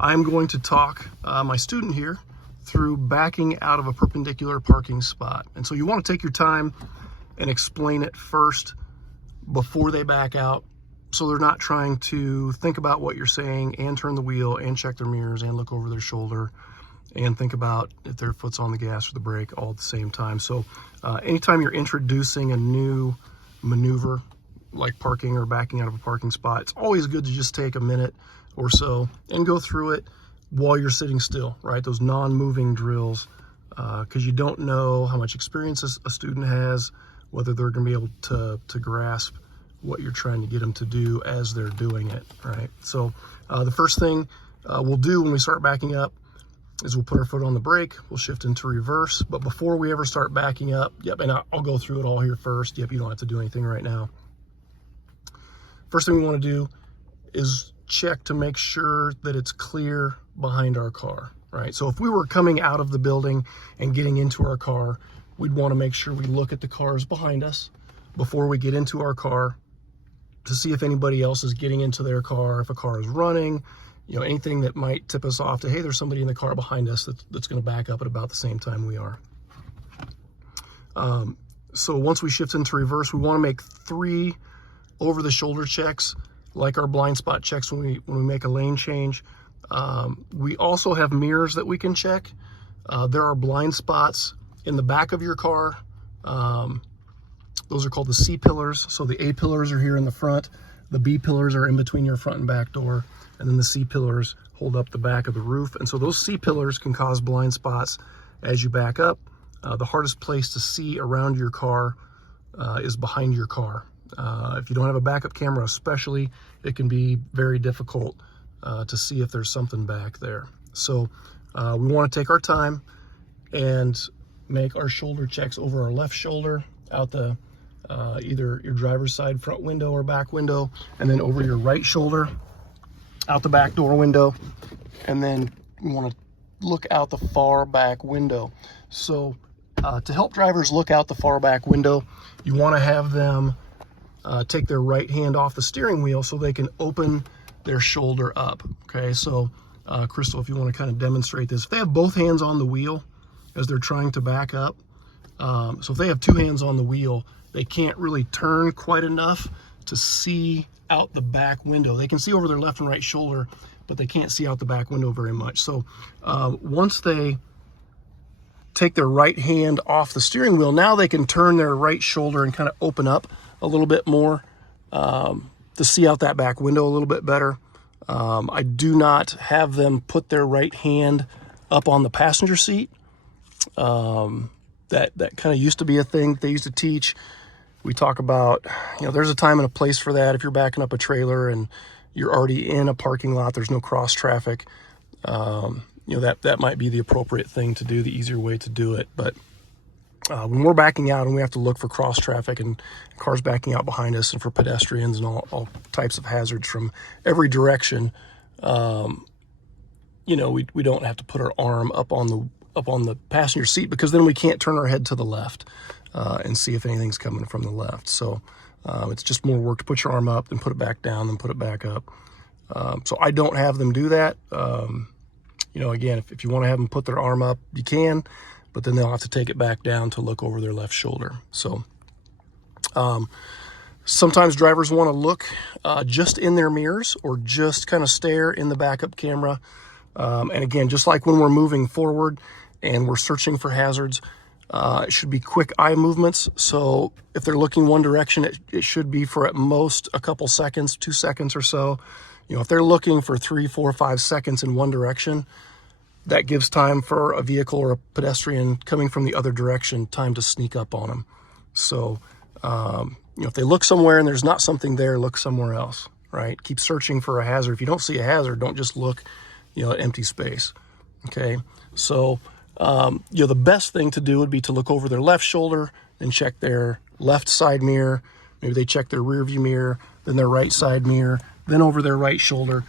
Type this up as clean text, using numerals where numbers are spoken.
I'm going to talk my student here through backing out of a perpendicular parking spot. And so you want to take your time and explain it first before they back out, so they're not trying to think about what you're saying and turn the wheel and check their mirrors and look over their shoulder and think about if their foot's on the gas or the brake all at the same time. So anytime you're introducing a new maneuver like parking or backing out of a parking spot, it's always good to just take a minute or so and go through it while you're sitting still, right? Those non-moving drills, because you don't know how much experience a student has, whether they're going to be able to grasp what you're trying to get them to do as they're doing it, right? So the first thing we'll do when we start backing up is we'll put our foot on the brake, we'll shift into reverse. But before we ever start backing up, and I'll go through it all here first. You don't have to do anything right now. First thing we want to do is check to make sure that it's clear behind our car, right? So if we were coming out of the building and getting into our car, we'd want to make sure we look at the cars behind us before we get into our car to see if anybody else is getting into their car, if a car is running, anything that might tip us off to, hey, there's somebody in the car behind us that's going to back up at about the same time we are. So once we shift into reverse, we want to make 3 over-the-shoulder checks, like our blind spot checks when we make a lane change. We also have mirrors that we can check. There are blind spots in the back of your car. Those are called the C pillars. So the A pillars are here in the front, the B pillars are in between your front and back door, and then the C pillars hold up the back of the roof. And so those C pillars can cause blind spots as you back up. The hardest place to see around your car is behind your car. If you don't have a backup camera especially, it can be very difficult to see if there's something back there. So we want to take our time and make our shoulder checks over our left shoulder, out the either your driver's side front window or back window, and then over your right shoulder, out the back door window, and then you want to look out the far back window. So to help drivers look out the far back window, you want to have them take their right hand off the steering wheel so they can open their shoulder up. Okay, so Crystal, if you want to kind of demonstrate this, if they have both hands on the wheel as they're trying to back up, so if they have 2 hands on the wheel, they can't really turn quite enough to see out the back window. They can see over their left and right shoulder, but they can't see out the back window very much. So once they take their right hand off the steering wheel, now they can turn their right shoulder and kind of open up a little bit more to see out that back window a little bit better. I do not have them put their right hand up on the passenger seat. That kind of used to be a thing they used to teach. We talk about, there's a time and a place for that. If you're backing up a trailer and you're already in a parking lot, there's no cross traffic, that might be the appropriate thing to do, the easier way to do it. But when we're backing out and we have to look for cross traffic and cars backing out behind us, and for pedestrians and all types of hazards from every direction, we don't have to put our arm up on the passenger seat, because then we can't turn our head to the left and see if anything's coming from the left. So it's just more work to put your arm up, then put it back down, then put it back up. So I don't have them do that. Again, if you want to have them put their arm up, you can, but then they'll have to take it back down to look over their left shoulder. So sometimes drivers want to look just in their mirrors or just kind of stare in the backup camera. And again, just like when we're moving forward and we're searching for hazards, it should be quick eye movements. So if they're looking one direction, it should be for at most a couple seconds, 2 seconds or so. If they're looking for 3, 4, 5 seconds in one direction, that gives time for a vehicle or a pedestrian coming from the other direction time to sneak up on them. So, if they look somewhere and there's not something there, look somewhere else, right? Keep searching for a hazard. If you don't see a hazard, don't just look, at empty space. Okay. So, the best thing to do would be to look over their left shoulder and check their left side mirror. Maybe they check their rear view mirror, then their right side mirror, then over their right shoulder,